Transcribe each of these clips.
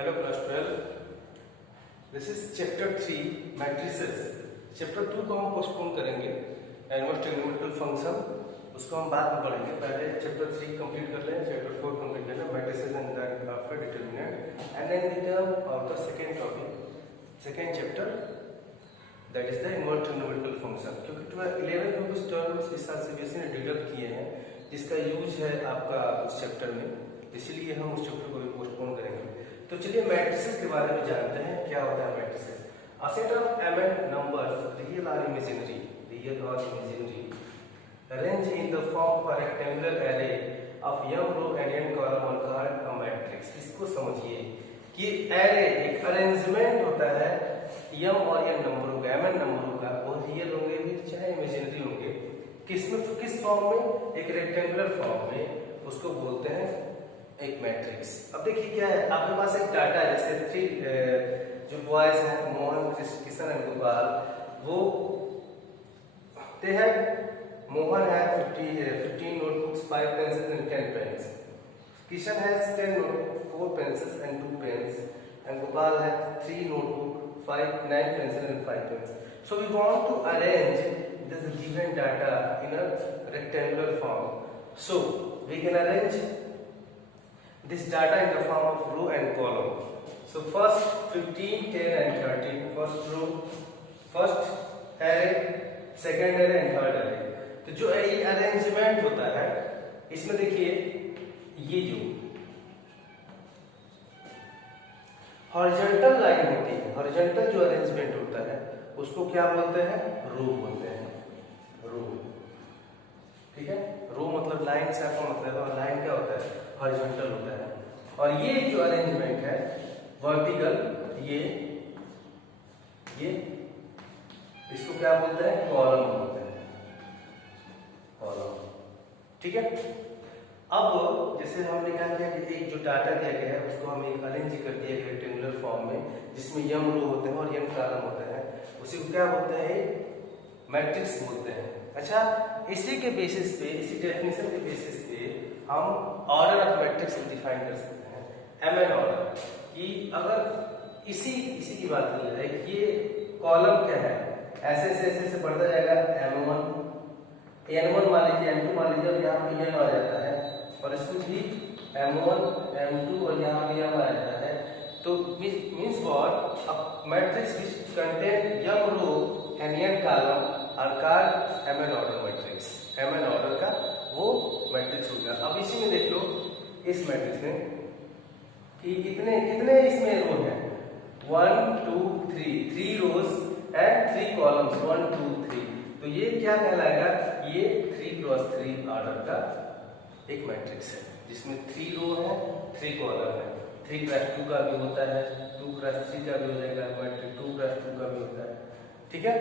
Hello class 12. This is chapter 3 matrices. Chapter 2 को हम postpone करेंगे इनवर्स ट्रिग्नोमेट्रिकल फंक्शन, उसको हम बाद में पढ़ेंगे। पहले चैप्टर 3 कंप्लीट कर लें, चैप्टर 4 कंप्लीट कर लें, matrices and then after determinant and then we come on the second topic, second chapter, that is the inverse trigonometrical function. क्योंकि 11 में कुछ टर्म्स इस साल सीबीएसई ने डेवलप किए हैं जिसका यूज है आपका उस चैप्टर में, इसलिए हम उस चैप्टर को भी पोस्टपोन करेंगे। तो चलिए मैट्रिसेस के बारे में जानते हैं, क्या होता है matrices. A set of m numbers, real or imaginary, arranged in the form of a rectangular array of m row and n column are called a matrix। इसको समझिए कि array एक अरेंजमेंट होता है m और n नंबरों का, mn नंबरों का, और रियल होंगे भी चाहे इमेजिनरी होंगे, किस फॉर्म में, एक रेक्टेंगुलर फॉर्म में, उसको बोलते हैं एक मैट्रिक्स। अब देखिए क्या है, आपके पास एक डाटा है, जैसे जो बॉयज हैं मोहन, किशन एंड गोपाल, वो मोहन है 15 notebooks, 5 pencils and 10 pens. Kishan has 10 notebooks, 4 pencils and 2 pens, and Gopal has 3 notebooks, 9 pencils and 5 pens. So we want to arrange this given data in a rectangular form. So we can arrange this data in the form of row and column. So first 15, 10 and 13, first row, first array, second array and third array। तो जो ये arrangement होता है, इसमें देखिए ये जो horizontal line होती है, हॉरिजॉन्टल जो अरेंजमेंट होता है उसको क्या बोलते हैं, रो बोलते हैं, रो। ठीक है, रो मतलब लाइन से आपका मतलब है, और लाइन क्या होता है, हॉरिजॉन्टल होता है। और ये जो अरेंजमेंट है वर्टिकल, ये इसको क्या बोलते हैं, कॉलम बोलते हैं, कॉलम। ठीक है, अब जैसे हमने कहा कि एक जो डाटा दिया गया है उसको हम एक अरेंज कर दिया गया रेक्टेंगुलर फॉर्म में, जिसमें m रो होते हैं और n कॉलम होते हैं, उसी को क्या बोलते हैं, मैट्रिक्स बोलते हैं। अच्छा, इसी के बेसिस पे, इसी डेफिनेशन के बेसिस पे हम ऑर्डर ऑफ मैट्रिक्स डिफाइन कर सकते हैं, mn ऑर्डर, कि अगर इसी की बात की जाए, ये कॉलम क्या है, ऐसे बढ़ता जाएगा, m1 n1 मान लीजिए, m2 मान लीजिए, और यहाँ पे n आ जाता है, और इसमें भी m1 m2 और यहाँ पे m आ जाता है। तो means what, a matrix which contain m row and n column are called mn order matrix. mn order का वो मैट्रिक्स हो गया। अब इसी में देख लो, इस मैट्रिक्स में कि कितने इसमें रो है, 1 2 3 रोज एंड 3 कॉलम्स, 1 2 3। तो ये क्या कहलाएगा, ये 3 क्रॉस 3 ऑर्डर का एक मैट्रिक्स है, जिसमें 3 रो है, 3 कॉलम है। 3 क्रॉस 2 का भी होता है, 2 क्रॉस 3 का भी हो जाएगा मैट्रिक्स, 2 क्रॉस 2 का भी होता है। ठीक है,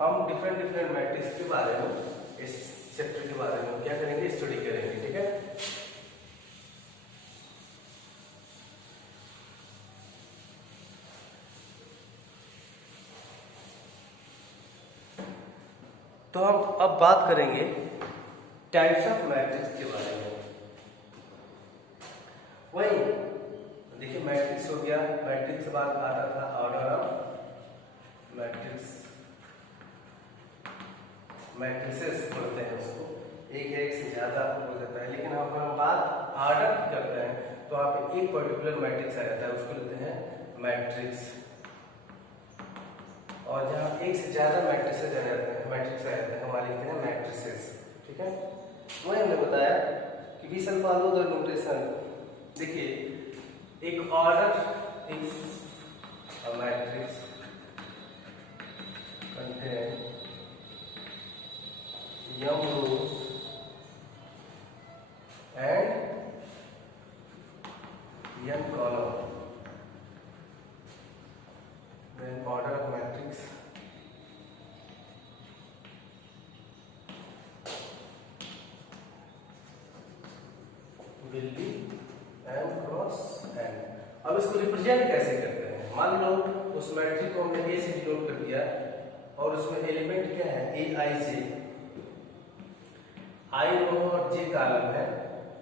हम डिफरेंट मैट्रिक्स के बारे में, इस चैप्टर के बारे में क्या करेंगे, स्टडी करेंगे। ठीक है, तो हम अब बात करेंगे टाइप्स ऑफ मैट्रिक्स के बारे में। वही देखिए, मैट्रिक्स हो गया, मैट्रिक्स के बाद आता था ऑर्डर ऑफ मैट्रिक्स, मैट्रिसेस बोलते हैं उसको, एक से ज्यादा हो जाता है, लेकिन अगर हम बात ऑर्डर की करते हैं तो आप एक पर्टिकुलर मैट्रिक्स आ जाता है, उसको लेते हैं मैट्रिक्स। और जहाँ एक से ज्यादा मैट्रिसेस आ जाते हैं, मैट्रिक्स आ जाते हैं, हमारे लिखते हैं मैट्रिसेस। ठीक है, वही हमने बताया कि we shall follow the notation. देखिए, एक order is a matrix contain m rows and n column, then order of matrix will be m cross n। अब इसको रिप्रेजेंट कैसे करते हैं, मान लो उस मैट्रिक्स को हमने a से डिनोट कर दिया और उसमें एलिमेंट क्या है, a i j, i रो और j कॉलम है,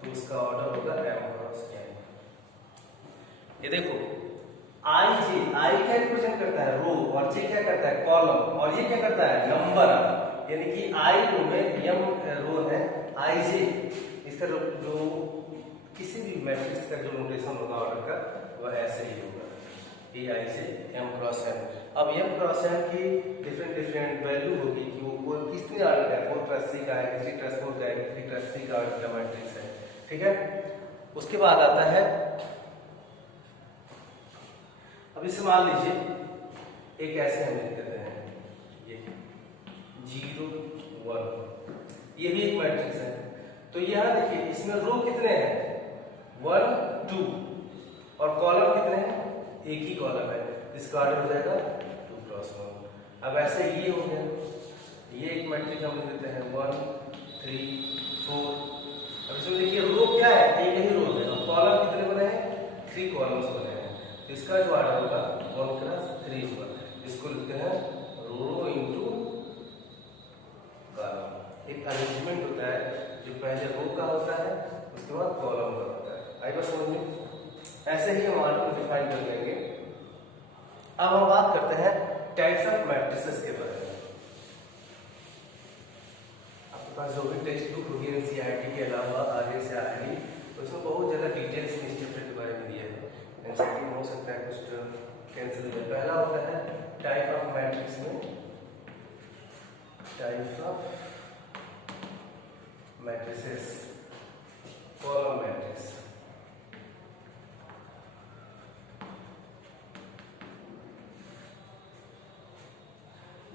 तो उसका ऑर्डर होगा m क्रॉस n। ये देखो आई क्या रिप्रेजेंट करता है? रो, और जे क्या करता है? कॉलम, और ये क्या करता है? नंबर। यानी कि आई रो में एम रो है, आई जे इसका जो किसी भी मैट्रिक्स का जो नोटेशन होगा ऑर्डर का वह ऐसे ही होगा, ए आई से एम क्रॉस एन। अब एम क्रॉस एन की डिफरेंट वैल्यू होगी कि वो कितने ऑर्डर का है, 4+3 का है, 3+4 का है, 3+3 का ऑर्डर का मैट्रिक्स है। ठीक है, उसके बाद आता है, अब इसे मान लीजिए एक ऐसे हम लिख देते हैं, ये 0 1, ये भी एक मैट्रिक्स है। तो यहाँ देखिए इसमें रो कितने हैं? 1 2, और कॉलम कितने हैं? एक ही कॉलम है, इसका ऑर्डर हो जाएगा 2+1। अब ऐसे ये हो गया, ये एक मैट्रिक्स हम लिख देते हैं 1 3 4। अब इसमें देखिए रो क्या है? एक ही रो है, और कॉलम कितने बने हैं? 3 कॉलम्स बने हैं। तो इसका जो ऑर्डर होगा 1+3 होगा। इसको लिखते हैं रो इंटू कॉलम। एक अरेंजमेंट होता है जो पहले रो का होता है, उसके बाद कॉलम का होता है। आई बात समझ में? ऐसे ही हम ऑर्डर को डिफाइन कर लेंगे। अब हम बात करते हैं टाइप्स ऑफ मैट्रिसेस के बारे में। आपके पास जो भी टेक्स्ट बुक होगी एनसीईआरटी के अलावा आगे से आएगी, उसमें बहुत ज्यादा डिटेल्स में इस चैप्टर के बारे में दिया है। एनसीईआरटी में हो सकता है कुछ कैंसिल हो जाए। पहला होता है टाइप ऑफ मैट्रिक्स में, types of matrices, column matrix.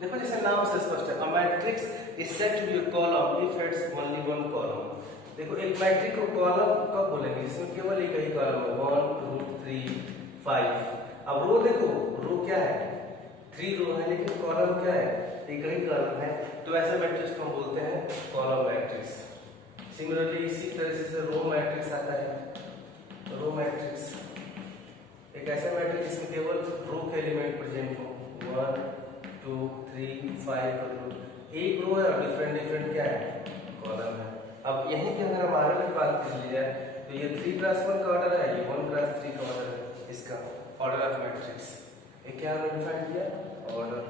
देखो जैसे नाम से स्पष्ट है, a matrix is said to be a column if it's only one column। देखो एक मैट्रिक्स को कॉलम कब बोलेंगे? जिसमें केवल एक ही कॉलम है, 1 2 3 5। अब रो देखो, रो क्या है? 3 रो है, लेकिन कॉलम क्या है? एक ही कॉलम है। तो ऐसे मैट्रिक्स को हम बोलते हैं कॉलम मैट्रिक्स। सिमिलरली इसी तरह से रो मैट्रिक्स आता है। रो मैट्रिक्स एक ऐसा मैट्रिक्स जिसमें केवल रो के एलिमेंट प्रेजेंट हो, 1 2 3 5। एक रो है और डिफरेंट क्या है? कॉलम है। अब यहीं की अगर हम ऑर्डर की बात कर ली जाए तो ये 3+1 का ऑर्डर है, ये 1+3 का ऑर्डर है। इसका ऑर्डर ऑफ मैट्रिक्स ये क्या हमने डिफाइन किया? ऑर्डर।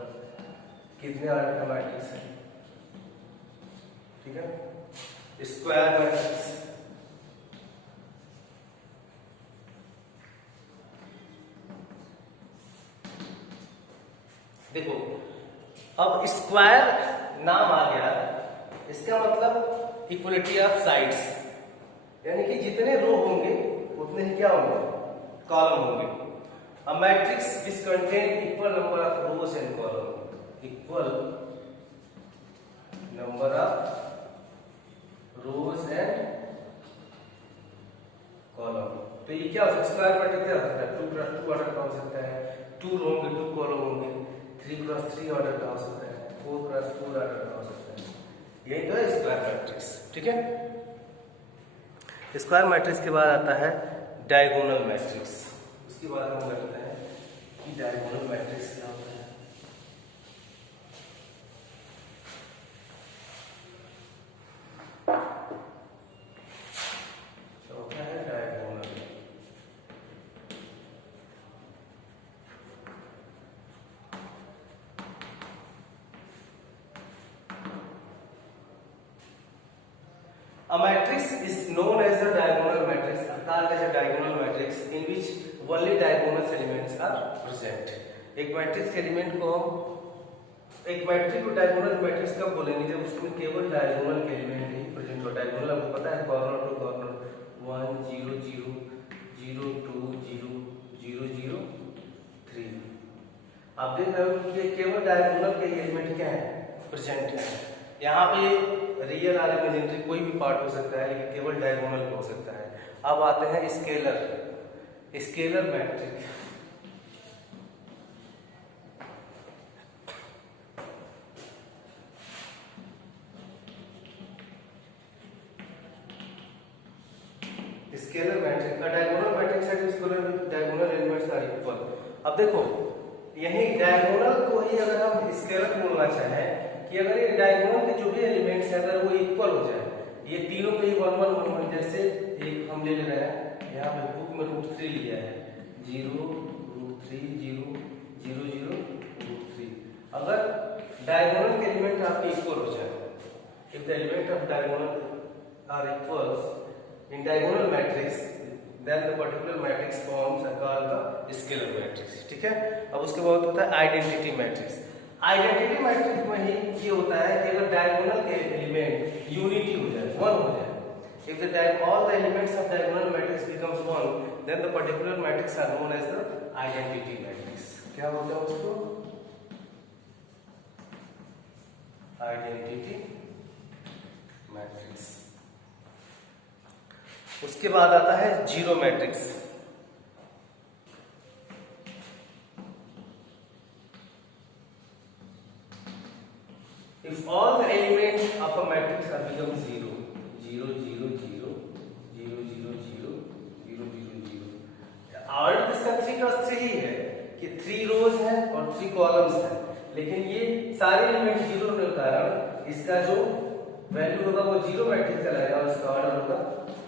कितने ऑर्डर का मैट्रिक्स है? ठीक है, स्क्वायर मैट्रिक्स। देखो अब स्क्वायर नाम आ गया, इसका मतलब इक्वलिटी ऑफ साइड्स, यानी कि जितने रो होंगे उतने ही क्या होंगे? कॉलम होंगे। A matrix which contain equal number of rose and column, equal number of rose and column. तो ये क्या हो सकता है? स्क्वायर मैट्रिक्स क्या हो सकता है? 2+2 ऑर्डर का हो सकता है, 2 रो होंगे, 2 कॉलम होंगे, 3+3 ऑर्डर का हो सकता है, 4+4 ऑर्डर का हो सकता है। यही तो है स्क्वायर मैट्रिक्स। ठीक है, स्क्वायर मैट्रिक्स के बाद आता है डायगोनल मैट्रिक्स। उसके बाद हम करते हैं कि डायगोनल मैट्रिक्स क्या होता है। तो क्या है diagonal? A matrix is known as a diagonal matrix, called as a diagonal matrix in which only diagonal elements are present। एक मैट्रिक्स के एलिमेंट को हम एक मैट्रिक्स को डायगोनल मैट्रिक्स कब बोलेंगे? जब उसमें केवल डायगोनल के एलिमेंट ही प्रेजेंट हो। डायगोनल आपको पता है, कॉर्नर टू कॉर्नर, 1 0 0 0 2 0 0 0 3। आप देख रहे हो कि केवल डायगोनल के एलिमेंट क्या है? प्रेजेंट है। यहाँ पे रियल और इमेजिनरी कोई भी पार्ट हो सकता है, लेकिन केवल डायगोनल हो सकता है। अब आते हैं scalar, scalar matrix. Scalar matrix का डायगोनल मैट्रिक्स है जिसको डायगोनल एलिमेंट्स आर इक्वल। अब देखो यही डायगोनल को ही अगर हम स्केलर बोलना चाहें कि अगर ये डायगोनल के जो भी एलिमेंट्स हैं अगर वो इक्वल हो जाए, ये तीनों पे 1 1 1 1, जैसे एक हम ले रहे हैं यहाँ पे बुक में √3 लिया है, 0 √3 3 0 0 0 रूट 3। अगर डायगोनल के एलिमेंट आपके इक्वल हो जाए, if the element of diagonal are equals in diagonal matrix, then the particular matrix forms are called the scalar matrix। ठीक है। अब उसके बाद होता है आइडेंटिटी मैट्रिक्स। आइडेंटिटी मैट्रिक्स में ही ये होता है कि अगर डायगोनल के एलिमेंट यूनिटी हो जाए, वन हो जाए, if all the elements of diagonal matrix becomes one, then the particular matrix are known as the identity matrix। क्या बोलते हैं उसको? Identity matrix. उसके बाद आता है zero matrix. If all the elements of a matrix are become 0 0 0 0 0 0 0 0 0 0, order इसका 3x3 ही है कि 3 रोज है और 3 कॉलम्स है, लेकिन ये सारे एलिमेंट 0 होने के कारण इसका जो वैल्यू होगा वो जीरो मैट्रिक्स का लगेगा और इसका ऑर्डर होगा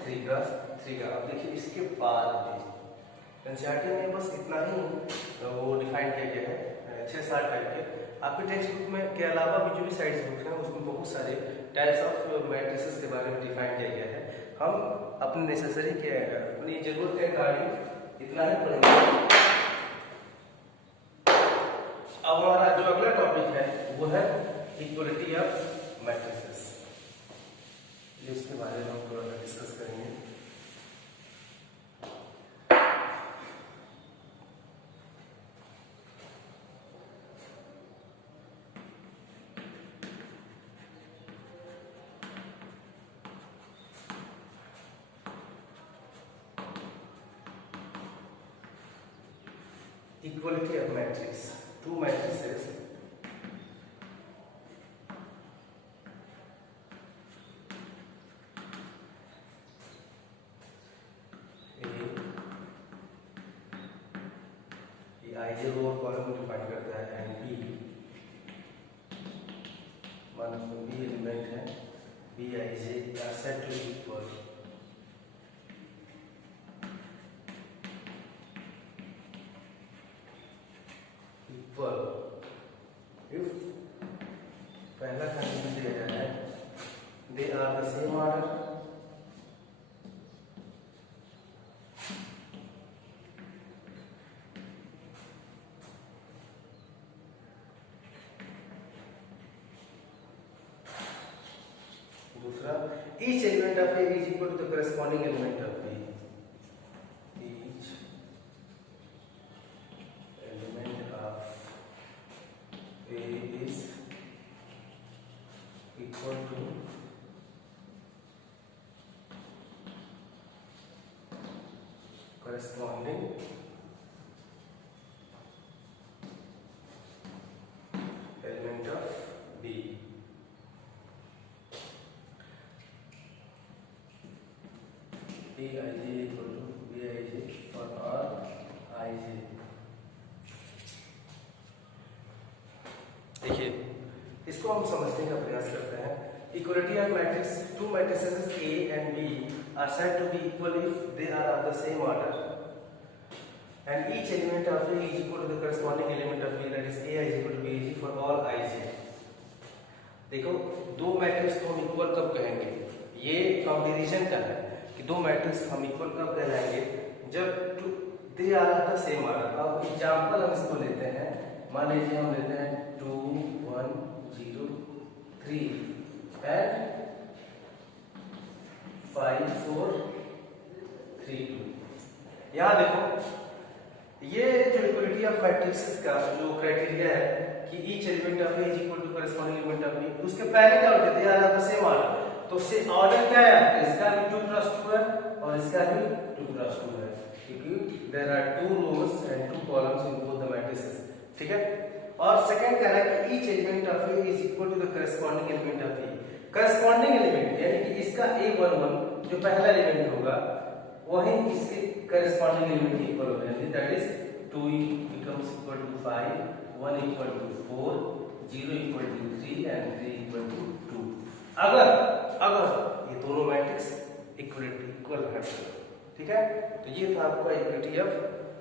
3x3 का। अब देखिए इसके बाद एनसीईआरटी में बस इतना ही वो डिफाइन किया गया है, 6-7 टाइप के। आपके टेक्स्ट बुक में के अलावा भी जो भी साइंस बुक है उसमें बहुत सारे टाइप्स ऑफ मैट्रिसेस के बारे में डिफाइन किया गया है। हम अपने नेसेसरी के अपनी जरूरत के अकॉर्डिंग इतना ही पढ़ेंगे। अब हमारा जो अगला टॉपिक है वो है इक्वलिटी ऑफ मैट्रिसेस। इसके बारे में हम थोड़ा डिस्कस करेंगे। Equality of matrix, two matrices IJ रो और कॉलम को डिफाइन करता है एंड B, मान लो B एलिमेंट है, B IJ are set to equal if पहला कंडीशन दिया गया है they are the same order, दूसरा each element of A is equal to the corresponding element of B, each element of A is equal to corresponding element of B। Aij equal to Bij for all Ij। देखिए इसको हम समझने का प्रयास करते हैं। Equality of matrix, to matrices A and B are said to be equal if they are of the same order and each element of A is equal to the corresponding element of B, that is A is equal to Bj for all Ij। देखो दो matrix को हम equal कब कहेंगे, ये comparison का है कि दो मैट्रिक्स हम इक्वल कब कहलाएंगे, जब they are of the same order. अब एग्जांपल हम इसको लेते हैं, मान लीजिए हम लेते हैं 2 1 0 3 and 5 4 3 2। यहाँ देखो ये जो इक्वलिटी ऑफ मैट्रिसेस का जो क्राइटेरिया है कि each element of A is equal to corresponding element of B, उसके पहले क्या होते थे यार सेम ऑर्डर, तो से ऑर्डर क्या है इसका भी 2x2 है और इसका भी 2x2 है, क्योंकि there are 2 rows and 2 columns in both the matrices. ठीक है। और सेकंड कह रहा है कि each element of A is equal to the corresponding element of B। Corresponding element यानी कि इसका A11 जो पहला एलिमेंट होगा वही इसके कॉरेस्पॉन्डिंग एलिमेंट के इक्वल हो जाएगा, that is 2 becomes equal to 5, 1 equal to 4, 0 equal to 3 and 3 equal to 2। अगर ये दोनों मैट्रिक्स इक्वल है, ठीक है। तो ये था आपका इक्वलिटी ऑफ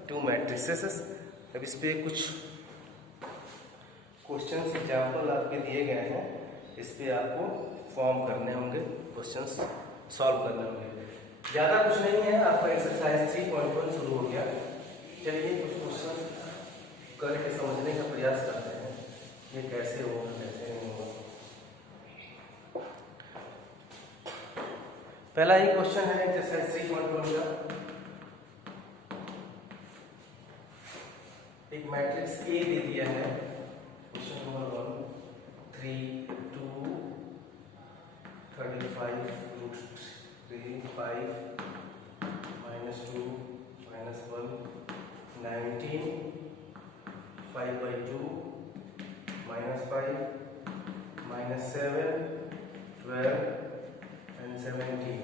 टू मैट्रिसेस। अब इस पे कुछ क्वेश्चंस एग्जाम्पल आपके दिए गए हैं, इस पे आपको फॉर्म करने होंगे, क्वेश्चंस सॉल्व करने होंगे। ज़्यादा कुछ नहीं है, आपका एक्सरसाइज 3.1 शुरू हो गया। चलिए कुछ क्वेश्चन करके समझने का प्रयास करते हैं, ये कैसे होगा कैसे नहीं होगा। पहला ही क्वेश्चन है एक्सरसाइज 3.1 का। एक मैट्रिक्स ए दे दिया है, क्वेश्चन नंबर 1 3 2 35 √3 5 -2 -1 19 5/2 -5 -7 12 and 17।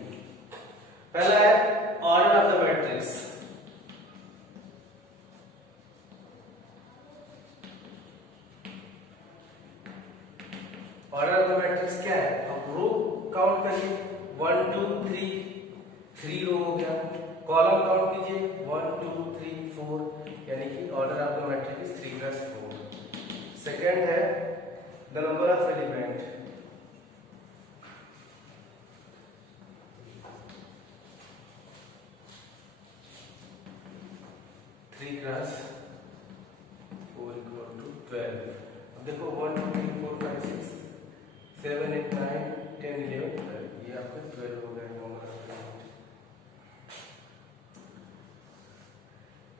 पहला है order of the matrix. Order of the matrix क्या है? अब रो काउंट करिए, 1 2 3 रो हो गया। कॉलम काउंट कीजिए 1 2 3 4, यानी कि order of the matrix 3 + 4। Second है the number of element. Three cross 4 = 12। अब देखो 1 2 3 4 5 6 7 8 9 10 11 12, ये आपका 12 हो गया number of element.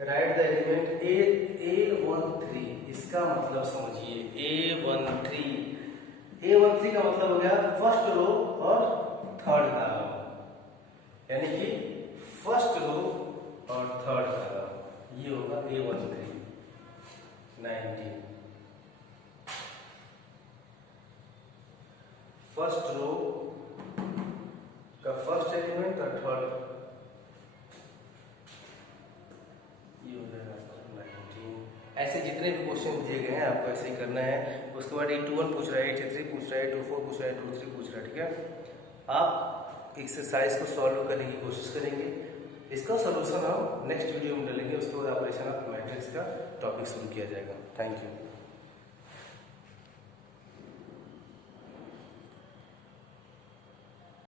Right the element A13। इसका मतलब समझिए, A13 का मतलब हो गया फर्स्ट रो और थर्ड कॉलम, यानी कि फर्स्ट रो और थर्ड कॉलम, ये होगा A13 19। फर्स्ट रो का फर्स्ट एलिमेंट और थर्ड, ये हो जाएगा 19। ऐसे जितने भी क्वेश्चन दिए गए हैं आपको ऐसे ही करना है। उसके बाद 821 पूछ रहा है, 833 पूछ रहा है, 824 पूछ रहा है, 823 पूछ रहा है, ठीक है। आप एक्सरसाइज को सॉल्व करने की कोशिश करेंगे। इसका सॉल्यूशन हम नेक्स्ट वीडियो में डालेंगे, उसके बाद ऑपरेशन ऑफ मैट्रिक्स का टॉपिक शुरू किया जाएगा। Thank you.